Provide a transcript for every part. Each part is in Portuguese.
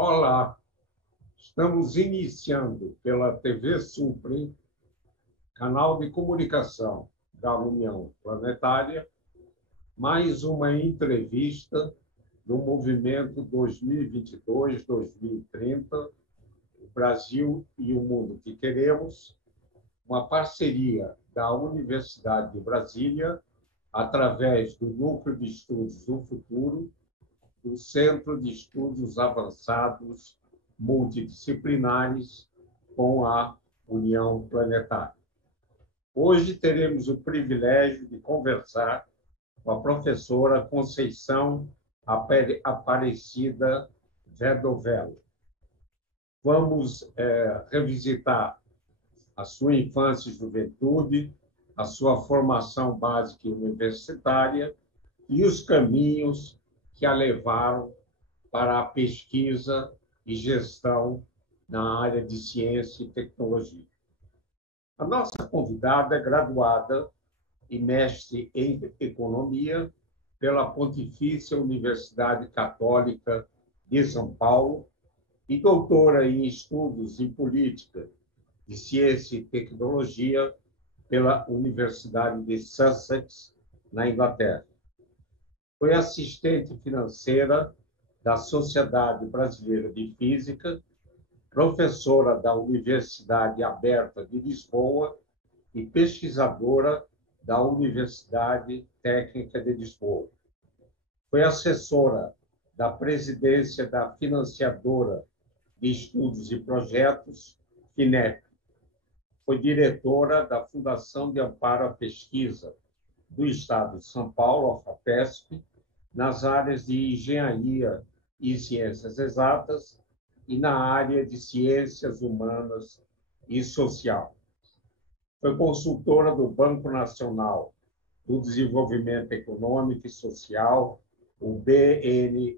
Olá, estamos iniciando pela TV Supre, canal de comunicação da União Planetária, mais uma entrevista do movimento 2022-2030, o Brasil e o Mundo que Queremos, uma parceria da Universidade de Brasília, através do Núcleo de Estudos do Futuro, do Centro de Estudos Avançados Multidisciplinares com a União Planetária. Hoje teremos o privilégio de conversar com a professora Conceição Aparecida Verdovello. Vamos revisitar a sua infância e juventude, a sua formação básica e universitária e os caminhos que a levaram para a pesquisa e gestão na área de ciência e tecnologia. A nossa convidada é graduada e mestre em economia pela Pontifícia Universidade Católica de São Paulo e doutora em estudos em política de ciência e tecnologia pela Universidade de Sussex, na Inglaterra. Foi assistente financeira da Sociedade Brasileira de Física, professora da Universidade Aberta de Lisboa e pesquisadora da Universidade Técnica de Lisboa. Foi assessora da presidência da Financiadora de Estudos e Projetos, FINEP. Foi diretora da Fundação de Amparo à Pesquisa do Estado de São Paulo, a FAPESP, nas áreas de engenharia e ciências exatas e na área de ciências humanas e social. Foi consultora do Banco Nacional do Desenvolvimento Econômico e Social, o BNDES.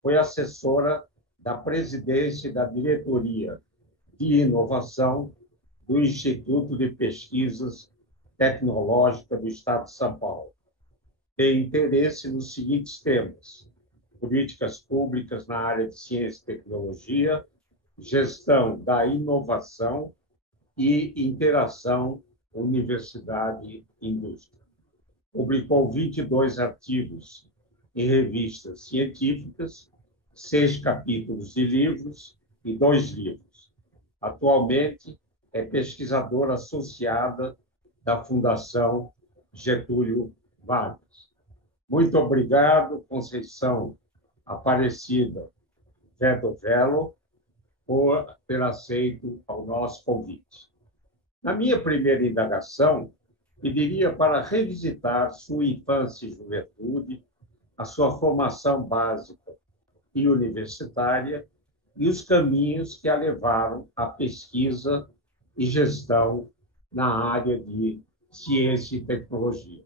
Foi assessora da presidência e da diretoria de inovação do Instituto de Pesquisas Tecnológicas do Estado de São Paulo. Tem interesse nos seguintes temas: políticas públicas na área de ciência e tecnologia, gestão da inovação e interação universidade-indústria. Publicou 22 artigos em revistas científicas, 6 capítulos de livros e 2 livros. Atualmente, é pesquisadora associada da Fundação Getúlio Vargas. Muito obrigado, Conceição Aparecida Verdovello, por ter aceito ao nosso convite. Na minha primeira indagação, pediria para revisitar sua infância e juventude, a sua formação básica e universitária e os caminhos que a levaram à pesquisa e gestão na área de ciência e tecnologia.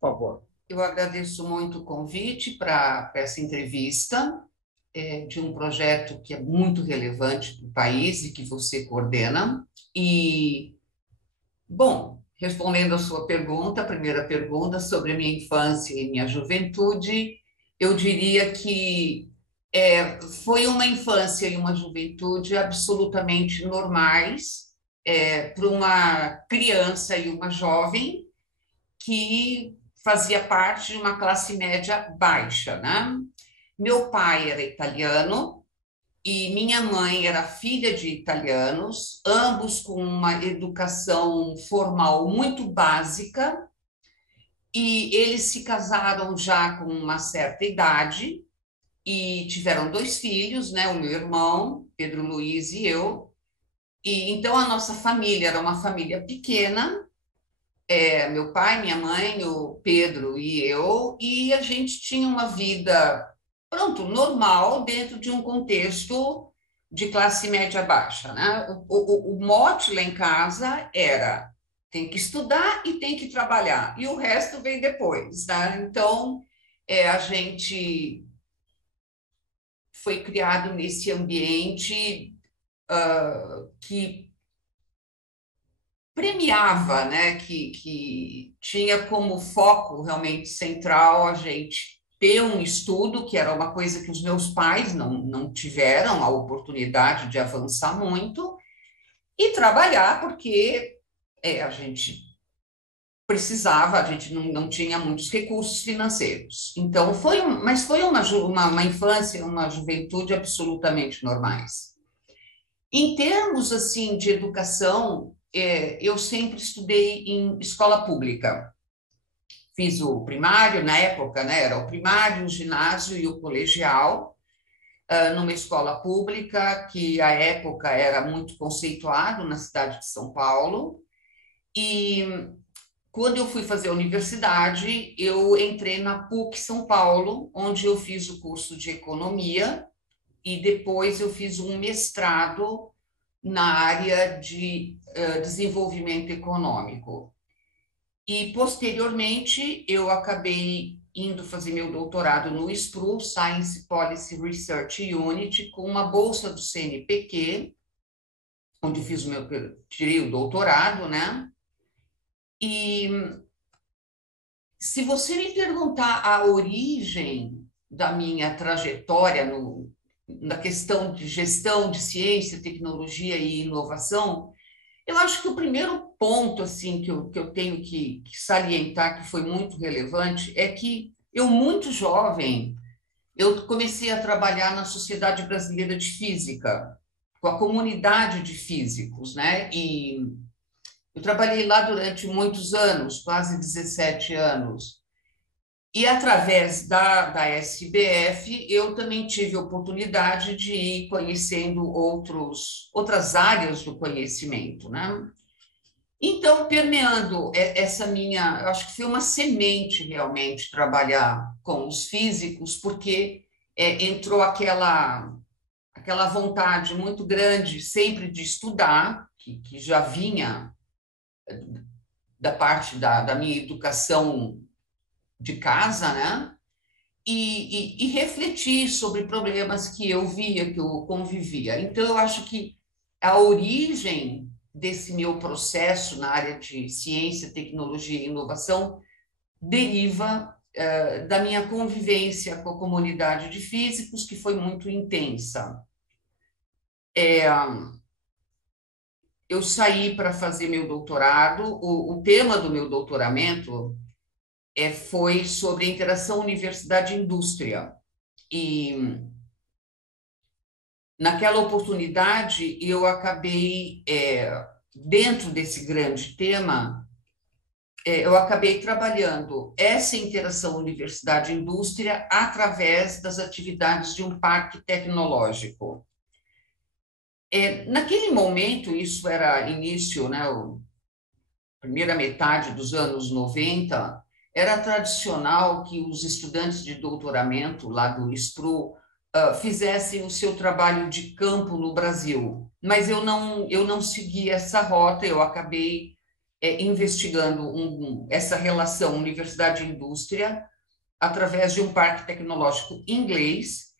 Por favor. Eu agradeço muito o convite para essa entrevista, de um projeto que é muito relevante para o país e que você coordena. E, bom, respondendo a sua pergunta, a primeira pergunta sobre a minha infância e minha juventude, eu diria que foi uma infância e uma juventude absolutamente normais, para uma criança e uma jovem que fazia parte de uma classe média baixa, né? Meu pai era italiano e minha mãe era filha de italianos, ambos com uma educação formal muito básica, e eles se casaram já com uma certa idade e tiveram 2 filhos, né? O meu irmão, Pedro Luiz, e eu. E então a nossa família era uma família pequena, meu pai, minha mãe, o Pedro e eu, e a gente tinha uma vida, pronto, normal, dentro de um contexto de classe média baixa, né? O mote lá em casa era: tem que estudar e tem que trabalhar, e o resto vem depois, né? Então, a gente foi criado nesse ambiente que premiava, né, que tinha como foco realmente central a gente ter um estudo, que era uma coisa que os meus pais não tiveram a oportunidade de avançar muito, e trabalhar, porque a gente precisava, a gente não tinha muitos recursos financeiros. Então, mas foi uma infância, uma juventude absolutamente normais. Em termos, assim, de educação, eu sempre estudei em escola pública. Fiz o primário, na época, né, era o primário, o ginásio e o colegial, numa escola pública que, à época, era muito conceituado na cidade de São Paulo. E quando eu fui fazer a universidade, eu entrei na PUC São Paulo, onde eu fiz o curso de economia e depois eu fiz um mestrado na área de desenvolvimento econômico. E, posteriormente, eu acabei indo fazer meu doutorado no SPRU, Science Policy Research Unit, com uma bolsa do CNPq, onde tirei o doutorado, né? E se você me perguntar a origem da minha trajetória na questão de gestão de ciência, tecnologia e inovação, eu acho que o primeiro ponto assim que eu tenho que salientar, que foi muito relevante, é que eu, muito jovem, eu comecei a trabalhar na Sociedade Brasileira de Física, com a comunidade de físicos, né? E eu trabalhei lá durante muitos anos, quase 17 anos. E através da SBF, eu também tive a oportunidade de ir conhecendo outras áreas do conhecimento, né? Então, permeando essa minha, eu acho que foi uma semente realmente trabalhar com os físicos, porque entrou aquela vontade muito grande sempre de estudar, que já vinha da parte da minha educação de casa, né? E refletir sobre problemas que eu via, que eu convivia. Então, eu acho que a origem desse meu processo na área de ciência, tecnologia e inovação deriva da minha convivência com a comunidade de físicos, que foi muito intensa. Eu saí para fazer meu doutorado, o tema do meu doutoramento foi sobre a interação universidade-indústria. E naquela oportunidade eu acabei, dentro desse grande tema, eu acabei trabalhando essa interação universidade-indústria através das atividades de um parque tecnológico. Naquele momento, isso era início, né, primeira metade dos anos 90, era tradicional que os estudantes de doutoramento lá do SPRU fizessem o seu trabalho de campo no Brasil, mas eu não segui essa rota, eu acabei investigando essa relação universidade-indústria através de um parque tecnológico inglês,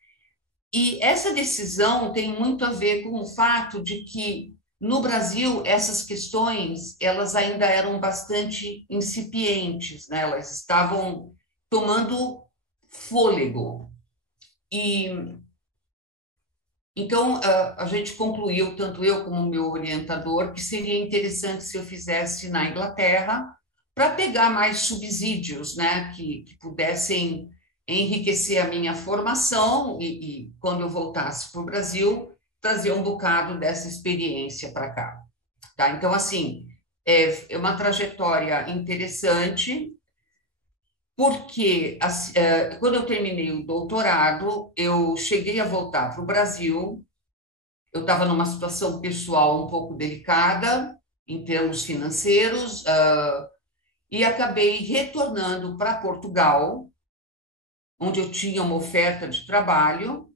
e essa decisão tem muito a ver com o fato de que no Brasil essas questões elas ainda eram bastante incipientes, né? Elas estavam tomando fôlego. E então a gente concluiu, tanto eu como o meu orientador, que seria interessante se eu fizesse na Inglaterra para pegar mais subsídios, né, que pudessem enriquecer a minha formação e quando eu voltasse para o Brasil, trazer um bocado dessa experiência para cá. Tá? Então, assim, é uma trajetória interessante, porque quando eu terminei o doutorado, eu cheguei a voltar para o Brasil, eu estava numa situação pessoal um pouco delicada, em termos financeiros, e acabei retornando para Portugal, onde eu tinha uma oferta de trabalho,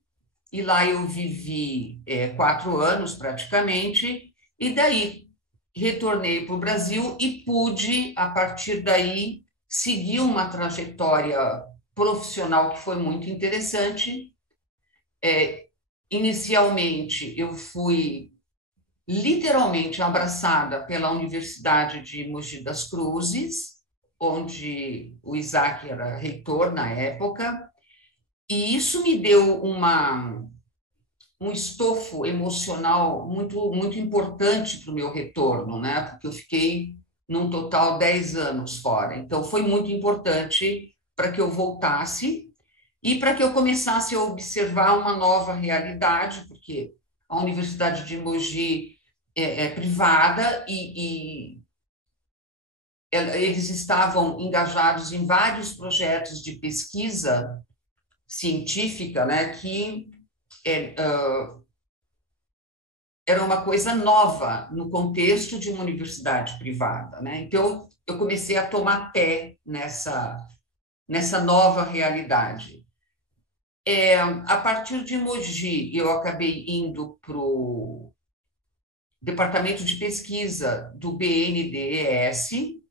e lá eu vivi 4 anos praticamente, e daí retornei para o Brasil e pude, a partir daí, seguir uma trajetória profissional que foi muito interessante. Inicialmente, eu fui literalmente abraçada pela Universidade de Mogi das Cruzes, onde o Isaac era reitor na época, E isso me deu um estofo emocional muito importante para o meu retorno, né? Porque eu fiquei, num total, 10 anos fora. Então, foi muito importante para que eu voltasse e para que eu começasse a observar uma nova realidade, porque a Universidade de Mogi é privada eles estavam engajados em vários projetos de pesquisa científica, né, que é, era uma coisa nova no contexto de uma universidade privada, né? Então, eu comecei a tomar pé nessa nova realidade. A partir de Mogi, eu acabei indo para o departamento de pesquisa do BNDES,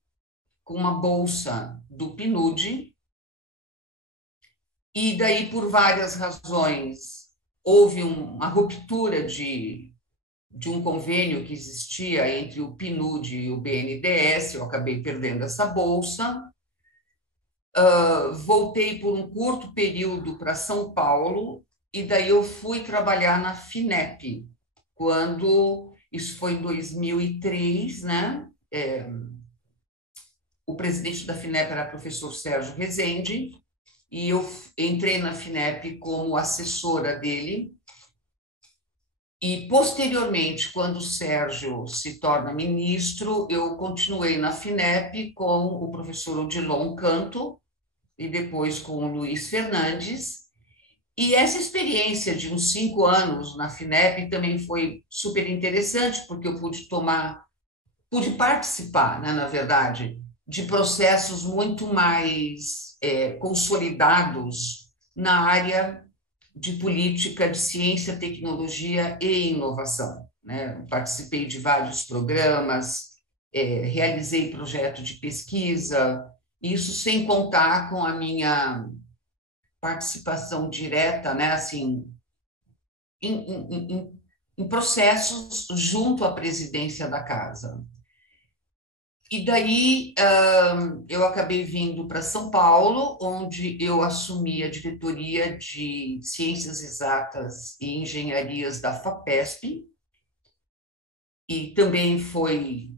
com uma bolsa do PNUD, e daí, por várias razões, houve uma ruptura de um convênio que existia entre o PNUD e o BNDES, eu acabei perdendo essa bolsa. Voltei por um curto período para São Paulo, e daí eu fui trabalhar na FINEP, isso foi em 2003, né? O presidente da FINEP era o professor Sérgio Rezende, e eu entrei na FINEP como assessora dele. E, posteriormente, quando o Sérgio se torna ministro, eu continuei na FINEP com o professor Odilon Canto e depois com o Luiz Fernandes. E essa experiência de uns 5 anos na FINEP também foi super interessante, porque eu pude participar, né, na verdade, de processos muito mais consolidados na área de política de ciência, tecnologia e inovação, né? Participei de vários programas, realizei projeto de pesquisa, isso sem contar com a minha participação direta, né, assim, em processos junto à presidência da casa. E daí eu acabei vindo para São Paulo, onde eu assumi a diretoria de Ciências Exatas e Engenharias da FAPESP, e também foi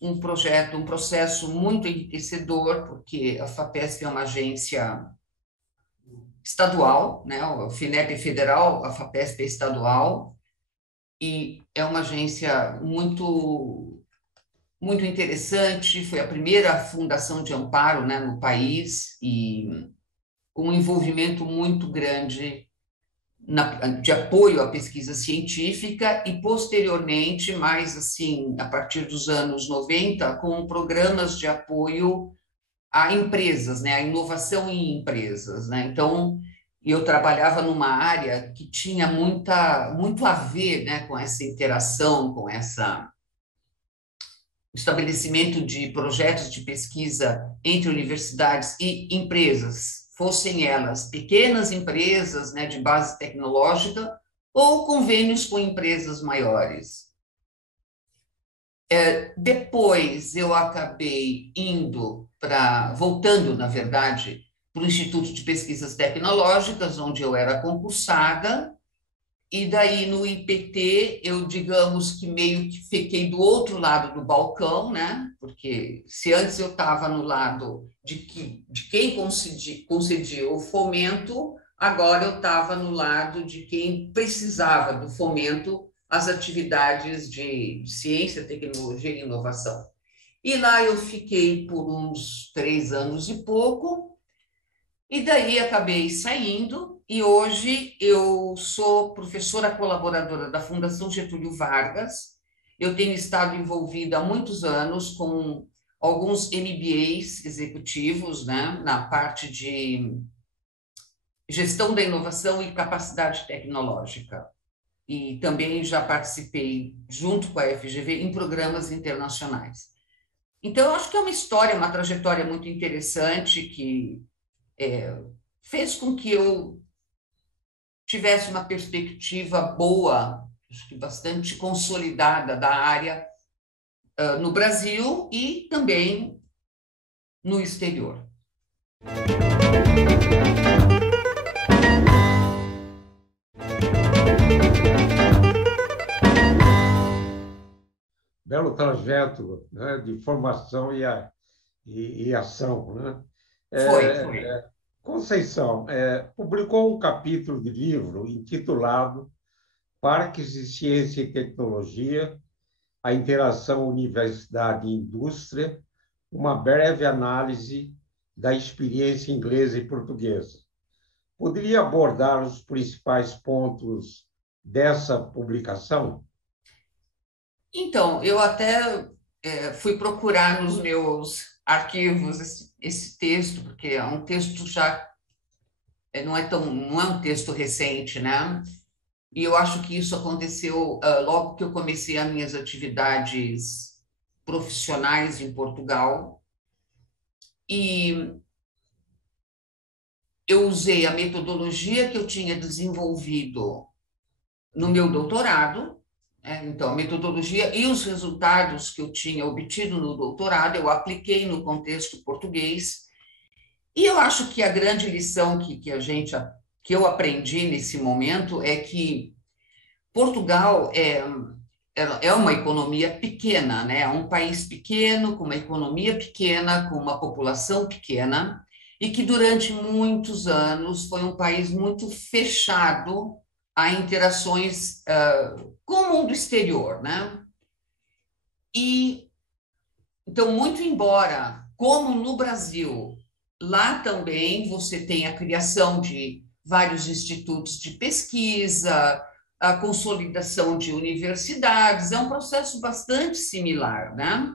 um processo muito enriquecedor, porque a FAPESP é uma agência estadual, né? O FINEP é federal, a FAPESP é estadual, e é uma agência muito interessante, foi a primeira fundação de amparo, né, no país, e com um envolvimento muito grande de apoio à pesquisa científica e, posteriormente, mais assim, a partir dos anos 90, com programas de apoio a empresas, né, a inovação em empresas, né? Então, eu trabalhava numa área que tinha muito a ver, né, com essa interação, com essa estabelecimento de projetos de pesquisa entre universidades e empresas, fossem elas pequenas empresas, né, de base tecnológica, ou convênios com empresas maiores. Depois eu acabei voltando, na verdade, para o Instituto de Pesquisas Tecnológicas, onde eu era concursada, e daí no IPT eu, digamos que meio que fiquei do outro lado do balcão, né? Porque se antes eu estava no lado de quem concedia o fomento, agora eu estava no lado de quem precisava do fomento às atividades de ciência, tecnologia e inovação. E lá eu fiquei por uns 3 anos e pouco, e daí acabei saindo, e hoje eu sou professora colaboradora da Fundação Getúlio Vargas. Eu tenho estado envolvida há muitos anos com alguns MBAs executivos, né, na parte de gestão da inovação e capacidade tecnológica. E também já participei, junto com a FGV, em programas internacionais. Então, eu acho que é uma trajetória muito interessante que fez com que eu tivesse uma perspectiva boa, acho que bastante consolidada da área no Brasil e também no exterior. belo trajeto, né, de formação e ação, né? Foi. Conceição, publicou um capítulo de livro intitulado Parques de Ciência e Tecnologia, a interação universidade e indústria, uma breve análise da experiência inglesa e portuguesa. Poderia abordar os principais pontos dessa publicação? Então, eu até fui procurar nos meus arquivos esse texto, porque é um texto já não é um texto recente, né? E eu acho que isso aconteceu logo que eu comecei as minhas atividades profissionais em Portugal. E eu usei a metodologia que eu tinha desenvolvido no meu doutorado, né? Então, a metodologia e os resultados que eu tinha obtido no doutorado, eu apliquei no contexto português. E eu acho que a grande lição que eu aprendi nesse momento é que Portugal é uma economia pequena, né? É um país pequeno, com uma economia pequena, com uma população pequena, e que durante muitos anos foi um país muito fechado a interações com o mundo exterior, né? E então, muito embora, como no Brasil, lá também você tem a criação de vários institutos de pesquisa, a consolidação de universidades, é um processo bastante similar, né?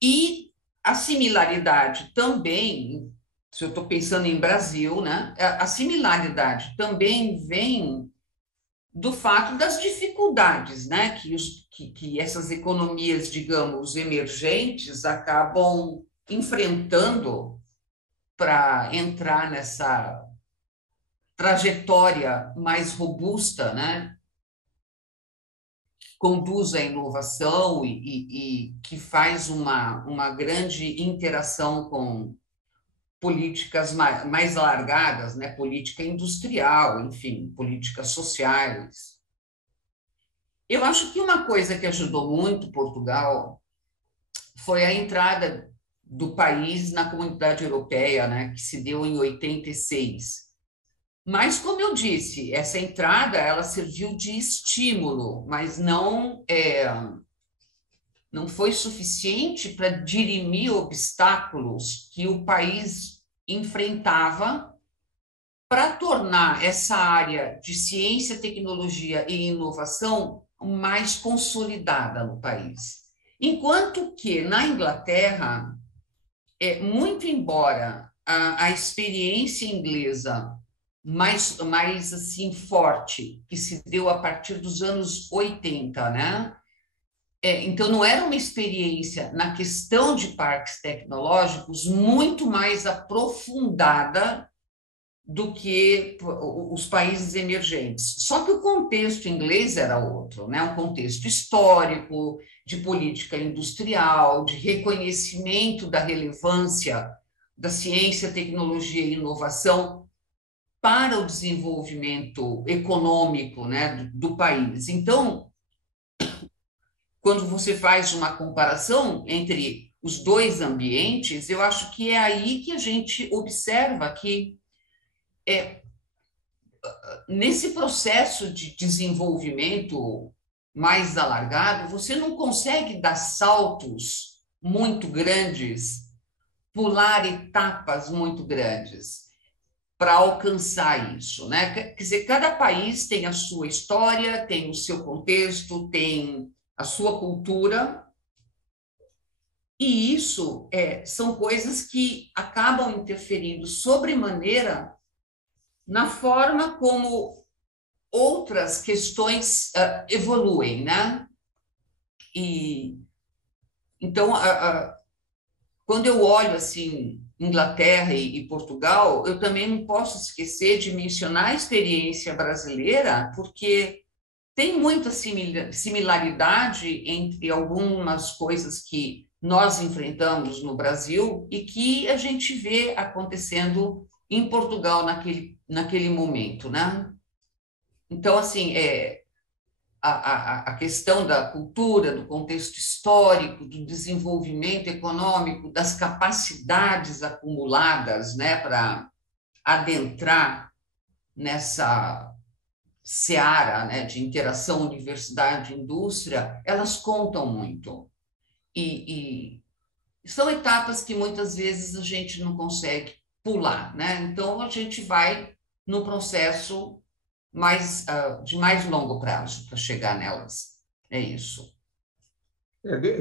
E a similaridade também, se eu estou pensando em Brasil, né? A similaridade também vem do fato das dificuldades, né, que essas economias, digamos, emergentes acabam enfrentando para entrar nessa trajetória mais robusta, né, que conduz à inovação e que faz uma grande interação com políticas mais alargadas, né, política industrial, enfim, políticas sociais. Eu acho que uma coisa que ajudou muito Portugal foi a entrada do país na comunidade europeia, né, que se deu em 86. Mas, como eu disse, essa entrada ela serviu de estímulo, mas não foi suficiente para dirimir obstáculos que o país enfrentava para tornar essa área de ciência, tecnologia e inovação mais consolidada no país. Enquanto que na Inglaterra, muito embora a experiência inglesa mais assim forte, que se deu a partir dos anos 80, né? Então, não era uma experiência na questão de parques tecnológicos muito mais aprofundada do que os países emergentes. Só que o contexto inglês era outro, né? Um contexto histórico, de política industrial, de reconhecimento da relevância da ciência, tecnologia e inovação para o desenvolvimento econômico, né, do país. Então, quando você faz uma comparação entre os dois ambientes, eu acho que é aí que a gente observa que nesse processo de desenvolvimento mais alargado, você não consegue dar saltos muito grandes, pular etapas muito grandes para alcançar isso, né? Quer dizer, cada país tem a sua história, tem o seu contexto, tem a sua cultura, e isso são coisas que acabam interferindo sobremaneira na forma como outras questões evoluem, né? E então, quando eu olho assim Inglaterra e Portugal, eu também não posso esquecer de mencionar a experiência brasileira, porque tem muita similaridade entre algumas coisas que nós enfrentamos no Brasil e que a gente vê acontecendo em Portugal naquele momento, né? Então, assim, a questão da cultura, do contexto histórico, do desenvolvimento econômico, das capacidades acumuladas, né, para adentrar nessa seara, né, de interação universidade-indústria, elas contam muito. E são etapas que muitas vezes a gente não consegue pular, né? Então, a gente vai no processo de mais longo prazo para chegar nelas. É isso.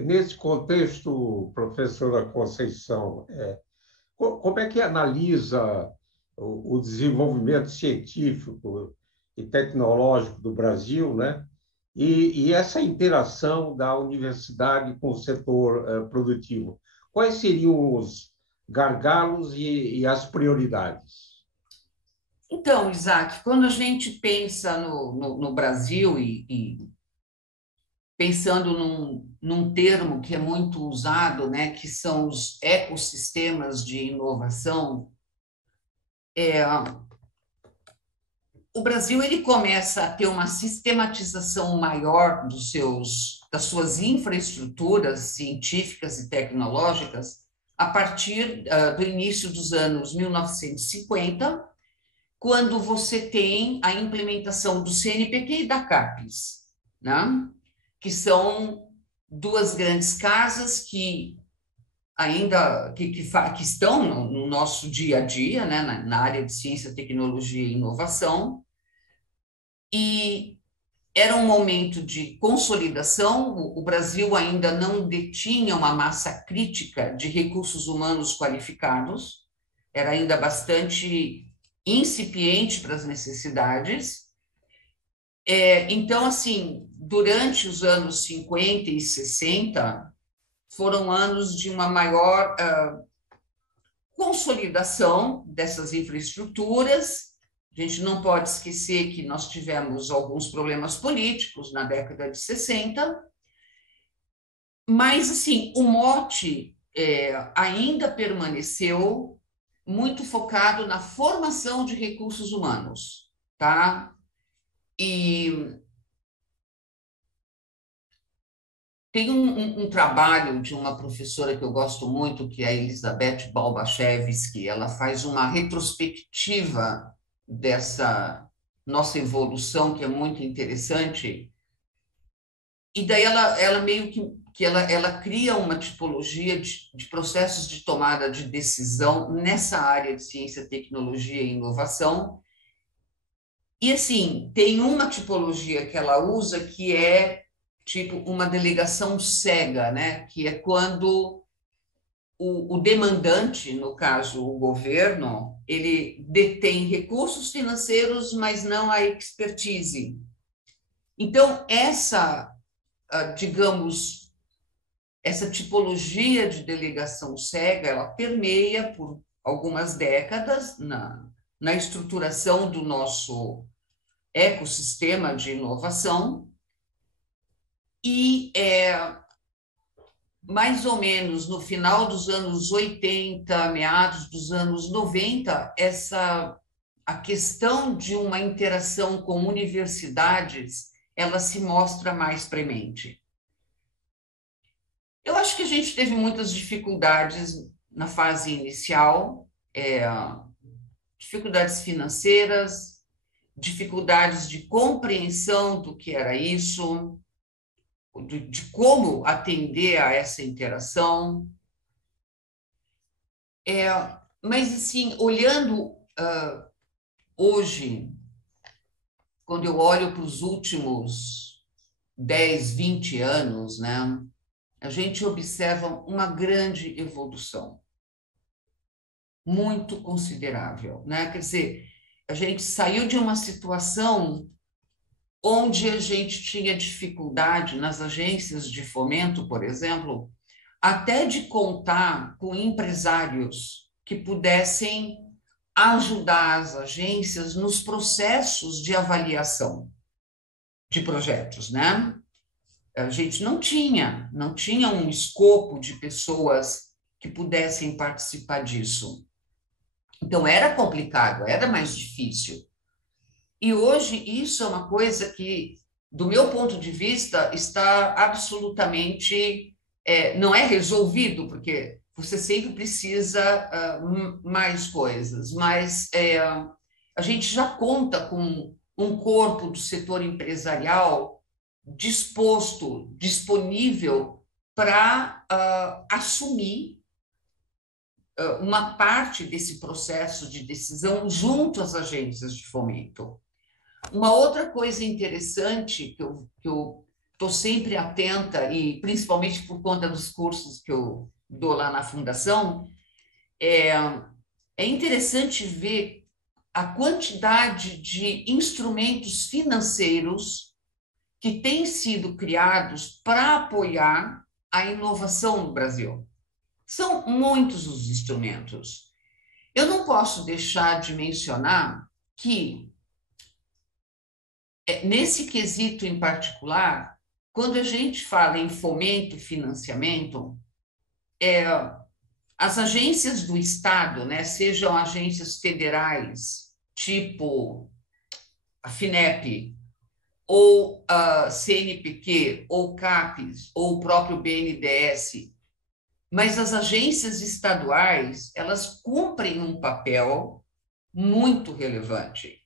Nesse contexto, professora Conceição, como é que analisa o desenvolvimento científico e tecnológico do Brasil, né? E essa interação da universidade com o setor produtivo? Quais seriam os gargalos e as prioridades? Então, Isaac, quando a gente pensa no Brasil e pensando num termo que é muito usado, né, que são os ecossistemas de inovação, o Brasil ele começa a ter uma sistematização maior das suas infraestruturas científicas e tecnológicas a partir do início dos anos 1950, quando você tem a implementação do CNPq e da CAPES, né? Que são duas grandes casas que ainda que estão no nosso dia a dia, né, na área de ciência, tecnologia e inovação, e era um momento de consolidação. O Brasil ainda não detinha uma massa crítica de recursos humanos qualificados, era ainda bastante incipiente para as necessidades. Então, assim, durante os anos 50 e 60, foram anos de uma maior consolidação dessas infraestruturas. A gente não pode esquecer que nós tivemos alguns problemas políticos na década de 60, mas, assim, o mote ainda permaneceu muito focado na formação de recursos humanos, tá? E tem um trabalho de uma professora que eu gosto muito, que é a Elizabeth Balbachevsky. Ela faz uma retrospectiva dessa nossa evolução, que é muito interessante, e daí ela meio que ela cria uma tipologia de processos de tomada de decisão nessa área de ciência, tecnologia e inovação. E, assim, tem uma tipologia que ela usa que é tipo uma delegação cega, né? Que é quando o demandante, no caso o governo, ele detém recursos financeiros, mas não a expertise. Então, digamos, essa tipologia de delegação cega, ela permeia por algumas décadas na estruturação do nosso ecossistema de inovação, e mais ou menos no final dos anos 80, meados dos anos 90, a questão de uma interação com universidades, ela se mostra mais premente. Eu acho que a gente teve muitas dificuldades na fase inicial, dificuldades financeiras, dificuldades de compreensão do que era isso, de como atender a essa interação. Mas, assim, olhando hoje, quando eu olho para os últimos 10, 20 anos, né, a gente observa uma grande evolução, muito considerável, né? Quer dizer, a gente saiu de uma situação onde a gente tinha dificuldade nas agências de fomento, por exemplo, até de contar com empresários que pudessem ajudar as agências nos processos de avaliação de projetos, né? A gente não tinha um escopo de pessoas que pudessem participar disso. Então, era complicado, era mais difícil. E hoje isso é uma coisa que do meu ponto de vista, está absolutamente, não é resolvido, porque você sempre precisa mais coisas, mas a gente já conta com um corpo do setor empresarial disposto, disponível para assumir uma parte desse processo de decisão junto às agências de fomento. Uma outra coisa interessante que eu estou sempre atenta, e principalmente por conta dos cursos que eu dou lá na Fundação, é interessante ver a quantidade de instrumentos financeiros que têm sido criados para apoiar a inovação no Brasil. São muitos os instrumentos. Eu não posso deixar de mencionar que, nesse quesito em particular, quando a gente fala em fomento e financiamento, as agências do Estado, né, sejam agências federais, tipo a FINEP, ou a CNPq, ou CAPES, ou o próprio BNDES, mas as agências estaduais, elas cumprem um papel muito relevante,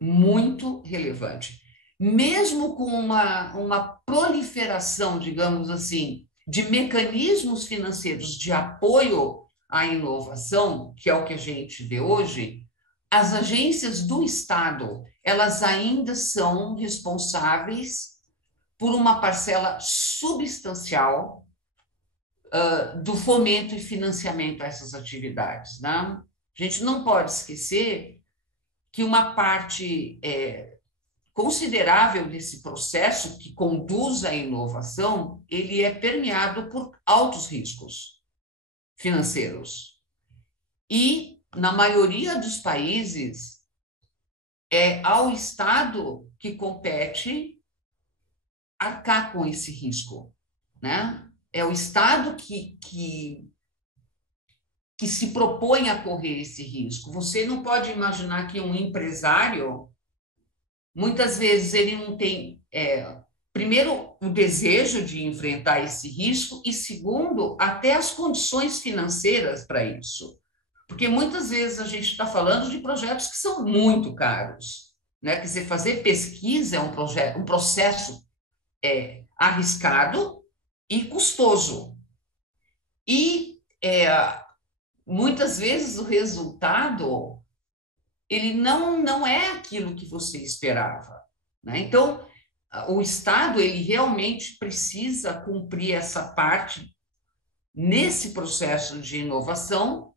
muito relevante. Mesmo com uma proliferação, digamos assim, de mecanismos financeiros de apoio à inovação, que é o que a gente vê hoje, as agências do Estado, elas ainda são responsáveis por uma parcela substancial do fomento e financiamento a essas atividades, né? A gente não pode esquecer que uma parte considerável desse processo que conduz à inovação, ele é permeado por altos riscos financeiros. E, na maioria dos países, é ao Estado que compete arcar com esse risco, né? É o Estado que se propõe a correr esse risco. Você não pode imaginar que um empresário, muitas vezes, ele não tem, primeiro, o desejo de enfrentar esse risco e, segundo, até as condições financeiras para isso. Porque muitas vezes a gente está falando de projetos que são muito caros, né? Quer dizer, fazer pesquisa é um processo arriscado e custoso. E muitas vezes o resultado ele não é aquilo que você esperava, né? Então, o Estado ele realmente precisa cumprir essa parte nesse processo de inovação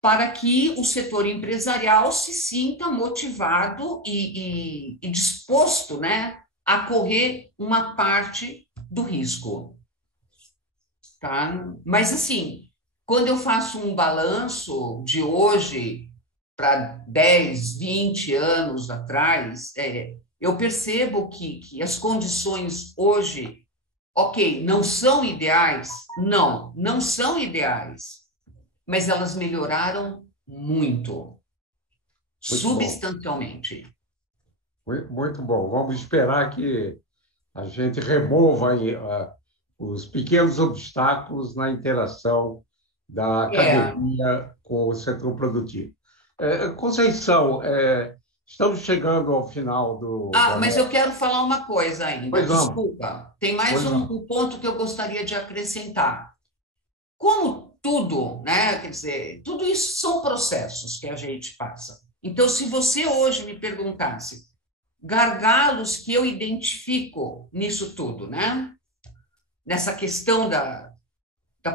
para que o setor empresarial se sinta motivado e disposto, né, a correr uma parte do risco. Tá? Mas, assim, quando eu faço um balanço de hoje para 10, 20 anos atrás, eu percebo que as condições hoje, ok, não são ideais? Não são ideais, mas elas melhoraram muito, Muito bom. substancialmente. Muito bom. Vamos esperar que a gente remova aí, os pequenos obstáculos na interação da É. academia com o setor produtivo. Conceição, estamos chegando ao final da Mas eu nossa. quero falar uma coisa ainda, Pois vamos, desculpa. Tem mais pois vamos. um ponto que eu gostaria de acrescentar. Como tudo, né? Quer dizer, tudo isso são processos que a gente passa. Então, se você hoje me perguntasse gargalos que eu identifico nisso tudo, né? Nessa questão da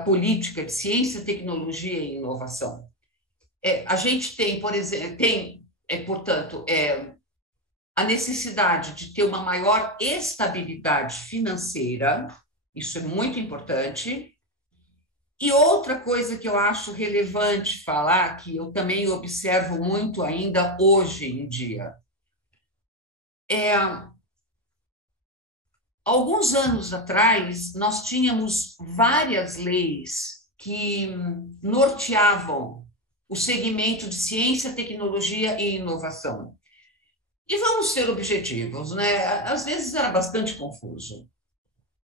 política de ciência, tecnologia e inovação. A gente tem, por exemplo, portanto, a necessidade de ter uma maior estabilidade financeira, isso é muito importante. E outra coisa que eu acho relevante falar, que eu também observo muito ainda hoje em dia, alguns anos atrás, nós tínhamos várias leis que norteavam o segmento de ciência, tecnologia e inovação. E vamos ser objetivos, né? Às vezes era bastante confuso.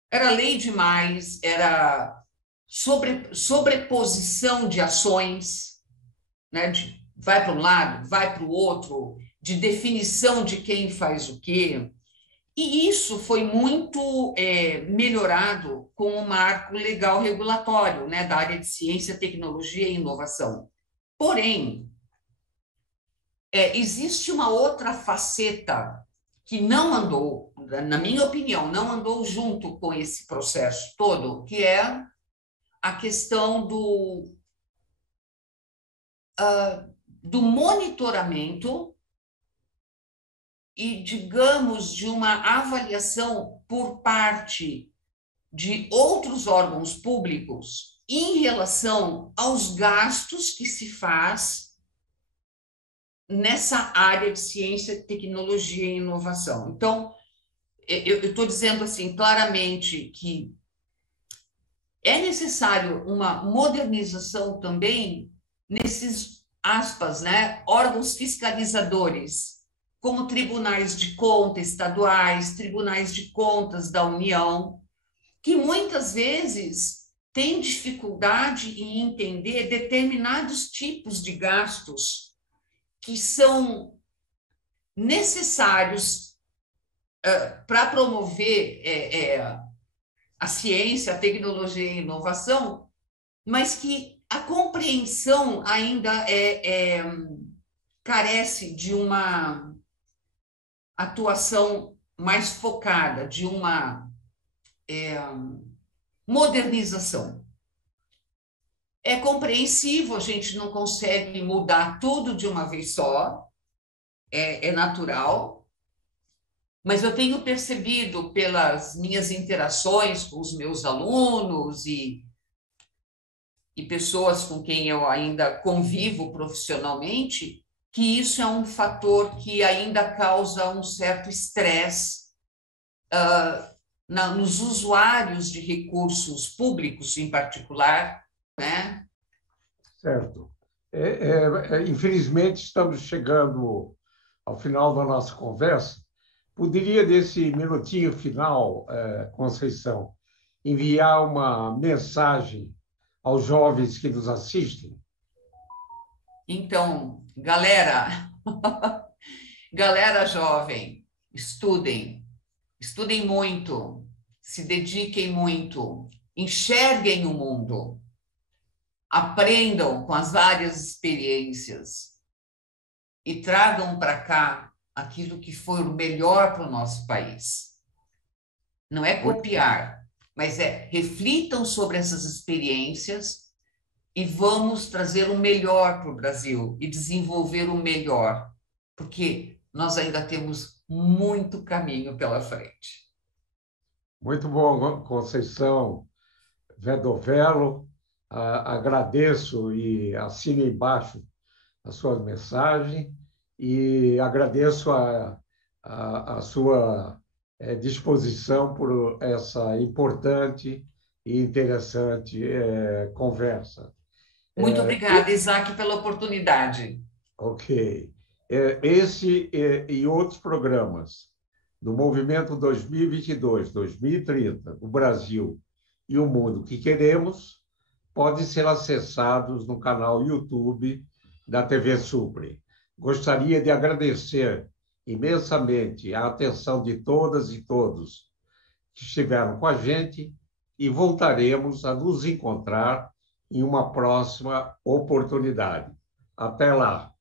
Era lei demais, era sobreposição de ações, né? Vai para um lado, vai para o outro, de definição de quem faz o quê. E isso foi muito melhorado com o marco legal regulatório, né, da área de ciência, tecnologia e inovação. Porém, existe uma outra faceta que não andou, na minha opinião, não andou junto com esse processo todo, que é a questão do monitoramento e, digamos, de uma avaliação por parte de outros órgãos públicos em relação aos gastos que se faz nessa área de ciência, tecnologia e inovação. Então, eu estou dizendo assim claramente que é necessário uma modernização também nesses, aspas, né, órgãos fiscalizadores, como tribunais de contas estaduais, tribunais de contas da União, que muitas vezes têm dificuldade em entender determinados tipos de gastos que são necessários para promover a ciência, a tecnologia e a inovação, mas que a compreensão ainda carece de uma atuação mais focada, de uma modernização. É compreensível, a gente não consegue mudar tudo de uma vez só, é natural, mas eu tenho percebido pelas minhas interações com os meus alunos e pessoas com quem eu ainda convivo profissionalmente, que isso é um fator que ainda causa um certo estresse nos usuários de recursos públicos, em particular, né? Certo. Infelizmente, estamos chegando ao final da nossa conversa. Poderia, nesse minutinho final, Conceição, enviar uma mensagem aos jovens que nos assistem? Então, galera, galera jovem, estudem muito, se dediquem muito, enxerguem o mundo, aprendam com as várias experiências e tragam para cá aquilo que foi o melhor para o nosso país. Não é copiar, mas reflitam sobre essas experiências e vamos trazer o melhor para o Brasil e desenvolver o melhor, porque nós ainda temos muito caminho pela frente. Muito bom, Conceição Vedovelo. Agradeço e assino embaixo a sua mensagem e agradeço a sua disposição por essa importante e interessante conversa. Muito obrigada, Isaac, pela oportunidade. Ok. Esse e outros programas do Movimento 2022-2030, o Brasil e o Mundo que Queremos, podem ser acessados no canal YouTube da TV Supre. Gostaria de agradecer imensamente a atenção de todas e todos que estiveram com a gente e voltaremos a nos encontrar em uma próxima oportunidade. Até lá!